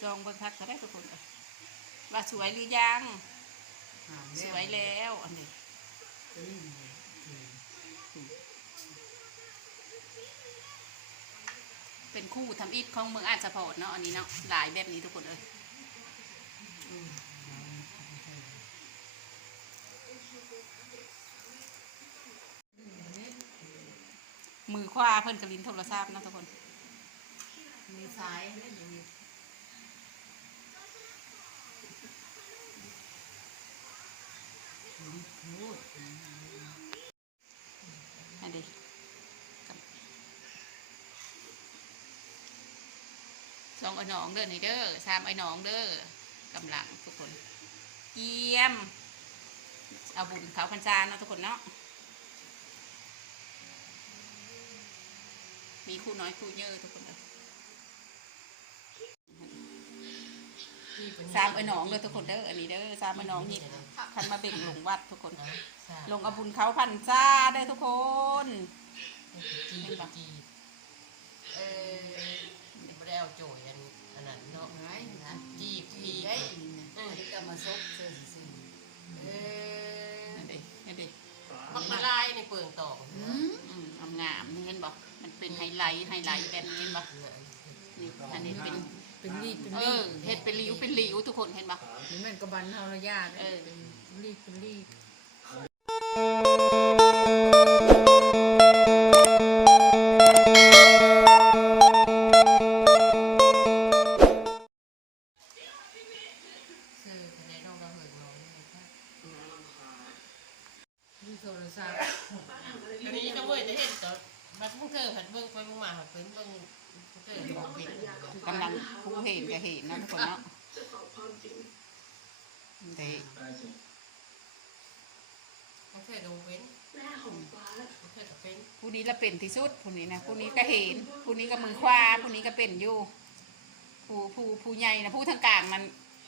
ซองเบิ่งคักก็ได้ทุกคนเอ้ยว่าสวยหรือยัง หาสแม่วยแล้วอันนี้อืมอืมเป็นคู่ทำอิฐของเมืองอาจจะพอดเนาะอันนี้เนาะหลายแบบนี้ทุกคนเอ้ยอืมมือขวาเพิ่นกระลินโทรศัพท์เนาะทุกคน มีสายเล่นอย่างนี้ พูด อันนี้สองไอ้หนองเด้อนี่เด้อสามไอ้หนองเด้อกำลังทุกคน เยี่ยม เอาบุญเขาพันจานเนาะทุกคนเนาะมีคู่น้อยคู่เยอะทุกคนเลย ที่เป็น สามไอ้หนองเด้อทุกคนเด้ออันนี้เด้อสามไอ้หนองนี่คันมาเบ่งหลงวัดทุกคน ลงเอาบุญเขาพันจ้าได้อทุกคนจีบจีบเออไม่ได้เอาโจยอันอันนั้นเนาะไงนะจีบจีบได้เออที่ก็มาซบเสื้อสีเอออันนี้อันนี้มักมาลายในเปลืองตอกอืมอืมงามงามๆนี่เห็นบอกมันเป็นไฮไลท์ไฮไลท์แบบนี้เห็นบอกนี่อันนี้เป็น เป็นรีบเป็นเอรีอบเห็ดเป็นริ้วเป็นริ้วทุกคนเห็นปะนี่มันกระบันเฮาระยะเออ เป็นรีบเป็นรีบคือคะแนนน้องเราเหยน้องนี่ค่ะมีโทรศัพท์ อันนี้ก็เมื่อจะเห็นตอนมาพวกเธอหัดเบิ้งไปเบิ้งมาหัดเบิ้งเบิ้งพวกเธอ บอกปิดกำลังผู้เห็นจะเห็นนะทุกคนเนาะเด้พวกเธอก็เว้นพวกเธอก็เป็นผู้นี้ละเป็นที่สุดผู้นี้นะผู้นี้ก็เห็นผู้นี้ก็มือขวาผู้นี้ก็เป็นอยู่ผู้ผู้ผู้ใหญ่นะผู้ทางกลางมัน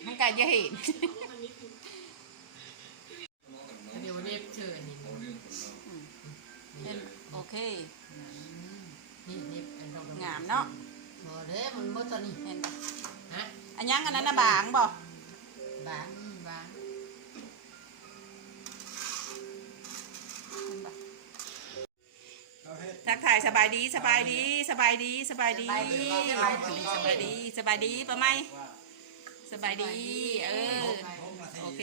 ทางกลางจะเห็น เดี๋ยววันนี้เจออันนี้ เห็นโอเค นี่นี่อันเรา งามเนาะ บอเด้มันบ่ตอนนี้เห็นปะฮะอันยังอันนั้นนะบางบอกบางบางทักทายสบายดีสบายดีสบายดีสบายดีสบายดีสบายดีสบายดีปะไหมสบายดี เออโอเค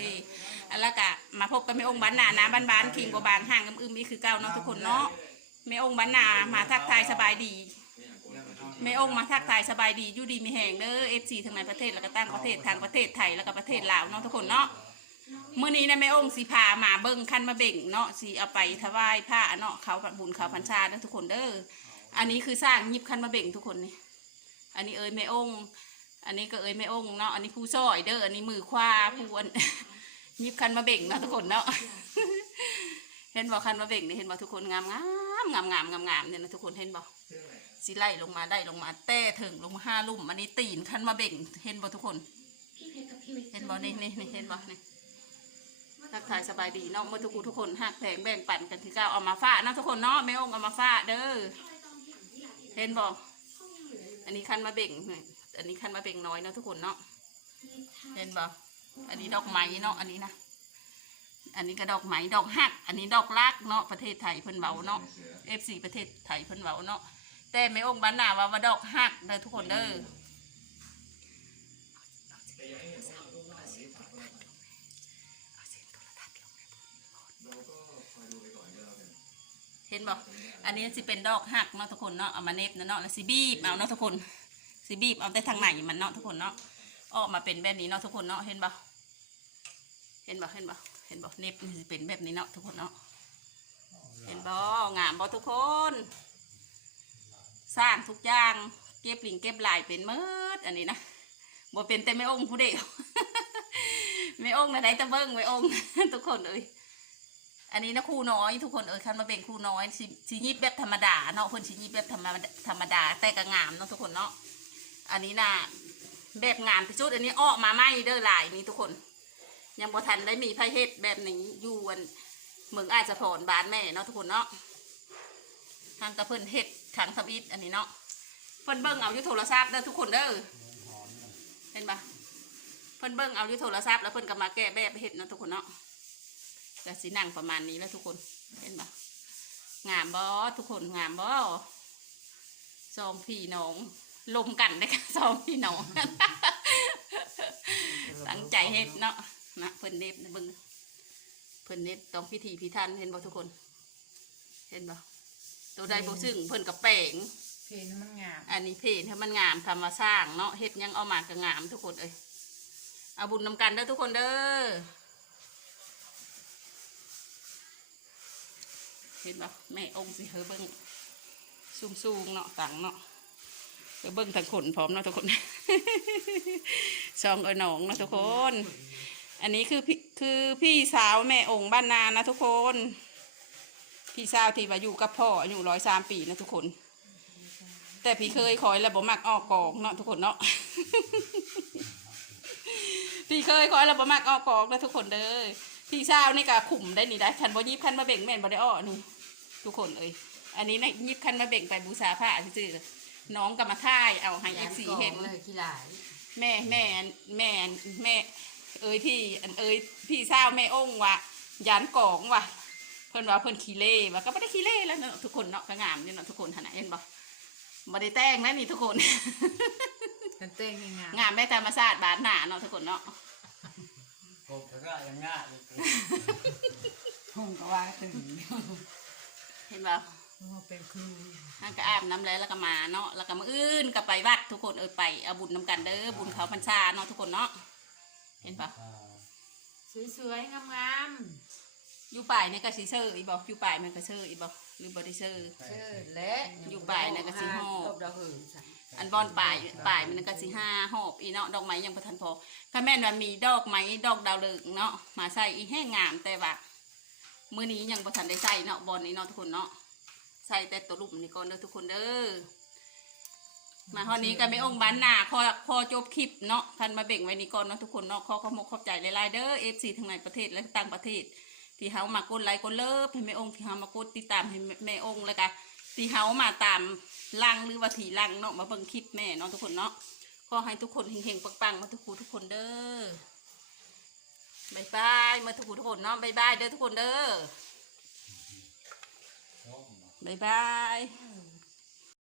อันละกะมาพบกันแม่องค์บ้านนานะบ้านบ้านคิงกว่าบางห่างกันอึมนี่คือเก่าเนาะทุกคนเนาะแม่องค์บ้านนามาทักทายสบายดี แม่องค์มาทักทายสบายดีอยู่ดีมีแห่งเด้อเอฟซีทั้งในประเทศแล้วก็ต่างประเทศทางประเทศไทยแล้วก็ประเทศลาวเนาะทุกคนเนาะมื่อนี้นะแม่องค์สีพามาเบิ่งคันมาเบ่งเนาะสีเอาไปถวายผ้าเนาะเขาบุญเขาพันชาเด้อทุกคนเด้ออันนี้คือสร้างยิบคันมาเบ่งทุกคนนี่อันนี้เอ้ยแม่องค์อันนี้ก็เอ้ยแม่องค์เนาะอันนี้ผู้ซ้อยเด้ออันนี้มือขวาผู้อันยิบคันมาเบ่งเนาะทุกคนเนาะเห็นบ่คันมาเบ่งนี่เห็นบ่ทุกคนงามงามงามงามงามงามเนี่ยนะทุกคนเห็นบ่ สิไล่ลงมาได้ลงมาแต่ถึงลงมาห้าลุ่มอันนี้ตีนคันมาเบ่งเห็นบ่ทุกคนเห็นบ่นี่นี่นี่เห็นบ่นี่ทักทายสบายดีเนาะเมื่อทุกคนทุกคนหักแผงแบ่งปันกันที่เก้าเอามาฝากนะทุกคนเนาะแม่องค์เอามาฝากเด้อเห็นบอกอันนี้คันมาเบ่งอันนี้คันมาเบ่งน้อยเนาะทุกคนเนาะเห็นบอกอันนี้ดอกไม้เนาะอันนี้นะอันนี้ก็ดอกไม้ดอกหัก อันนี้ดอกลักเนาะประเทศไทยเพิ่นเบาเนาะเอฟซีประเทศไทยเพิ่นเบาเนาะ แต่แม่องค์บ้านหนาว่าว่าดอกหักเด้อทุกคนเด้อเห็นบอกอันนี้สิเป็นดอกหักเนาะทุกคนเนาะเอามาเน็บเนาะแล้วสิบีบเอาเนาะทุกคนสิบีบเอาแต่ทางไหนมันเนาะทุกคนเนาะออกมาเป็นแบบนี้เนาะทุกคนเนาะเห็นบ่เห็นบ่เห็นบ่เห็นบ่เน็บสิเป็นแบบนี้เนาะทุกคนเนาะเห็นบ่งามบ่ทุกคน สร้างทุกอย่างเก็บหลิงเก็บลายเป็นเมิดอันนี้นะบ่เป็นแต่ไม่องค์ผู้เดียวไม่องค์นะไหนตะเบิ้งไม่องค์ทุกคนเอ้ยอันนี้นะครูน้อยทุกคนเออคันมาเป็นครูน้อยสิสิยิบแบบธรรมดาเนาะเพิ่นสิยิบแบบธรรมดาธรรมดาแต่ก็งามเนาะทุกคนเนาะอันนี้นะแบบงามที่สุดอันนี้ออกมาไม่เด้อลายนี้ทุกคน ยังบ่ทันได้มีไผเฮ็ดแบบนี้อยู่วันเมืองอาจจะพรบ้านแม่เนาะทุกคนเนาะ ทางตะเพิ่นเฮ็ดขังทำอิฐอันนี้เนาะเพิ่นเบิ่งเอาอยู่โทรศัพท์เด้อทุกคนเด้อเห็นปะเพิ่นเบิ่งเอาอยู่โทรศัพท์แล้วเพิ่นก็มาแก้แบบเห็ดเนาะทุกคนเนาะก็สินั่งประมาณนี้แล้วทุกคนเห็นปะงามบ่ทุกคนงามบ่สองพี่น้องลมกันนะคะสองพี่น้องตั้งใจเฮ็ดเนาะนะเพิ่นเน็บนะเบิ่งเพิ่นเน็บต้องพิธีพิธันเห็นบ่ทุกคน เห็นบ่ ตัวใดบ่ซึ่งเพิ่นกับแป้งเพลงมันงามอันนี้เพจให้มันงามทำมาสร้างเนาะเฮ็ดหยังเอามาก็งามทุกคนเอ้ยเอาบุญนำกันเด้อทุกคนเด้อเห็นบ่แม่องค์สิเฮอเบิ่งสูงๆเนาะตังเนาะเฮอเบิ่งทางขนพร้อมเนาะทุกคน ซองเอ้ยหนองเนาะทุกคน อันนี้คือพี่คือพี่สาวแม่องค์บ้านนานะทุกคน พี่สาวที่ว่าอยู่กับพ่ออายุร้อยสามปีนะทุกคน แต่พี่เคยคอยแล้วบ่มักออกกองเนาะทุกคนเนาะพี่เคยคอยแล้วบ่มักออกกองนะทุกคนเด้อพี่สาวนี่ก็ขุมได้นี่ได้คันบ่ยิบคันมาเบ่งแม่นบ่ได้อ้อนี่ ทุกคนเอ้ยอันนี้นะยิบคันมาเบ่งไปบูชาพระซื่อๆน้องก็มาท่ายเอาให้เอฟซีเห็นเลยขี้หลายแม่แม่แม่แม่ เอ้ยพี่อันเอ้ยพี่สาวแม่องค์ว่ะยานกองว่ะ เพิ่นว่าเพิ่นขี้เล่ว่ะก็ไม่ได้ขี้เล่แล้วเนาะทุกคนเนาะก็งามนี่เนาะทุกคนขนาดเห็นบ่บ่ได้แต่งนะนี่ทุกคน กันเต้งยังงามงามได้ธรรมชาติบานหนาเนาะทุกคนเนาะผมก็ยังง่ายอยู่ห้องก็ว่าถึงเห็นบ่ว่าเป็นครูท่านก็อาบน้ำแล้วแล้วก็มาเนาะแล้วก็มาอื่นก็ไปวัดทุกคนเอ้ยไปเอาบุญนํกันเด้อบุญเขาพรรษาเนาะทุกคนเนาะเห็นบ่สวยๆงาม อยู่ป่ายเนี่ยก็สิเซอร์อีบ่อยู่ป่ายมันก็เซอร์อีบ่หรือบ่ได้เซอร์ๆเชิดและอยู่ป่ายน่ะก็สิฮ้อตบดาวหึงสั่นอันบอนป่ายป่ายมันก็สิห้าหอบอีเนาะดอกไม้ยังประทันพอถ้าแม่นว่ามีดอกไม้ดอกดาวเรืองเนาะมาใส่อีแห้งงามแต่ว่ามื้อนี้ยังประทันได้ใส่เนาะบอนนี้เนาะทุกคนเนาะใส่แต่ตัวลุ่มนี่ก่อนเด้อทุกคนเด้อมาฮอดนี้ก็ไม่องค์บ้านหน้าขอขอจบคลิปเนาะคันมาเบ่งไว้นี่ก่อนเนาะทุกคนเนาะขอขอบคุณขอบใจหลายๆเด้อ FC ทั้งในประเทศและต่างประเทศ ที่เฮามากดไลค์กดเลิฟให้แม่องค์ที่เฮามากดติดตามให้แม่องค์แล้วก็ที่เฮามาตามลังหรือว่าถีลังเนาะมาเบิ่งคลิปแม่เนาะทุกคนเนาะขอให้ทุกคนเฮงๆปังๆมาทุกคูทุกคนเด้อบายบายมาทุกคูทุกคนเนาะบายบายเด้อทุกคนเด้อบายบาย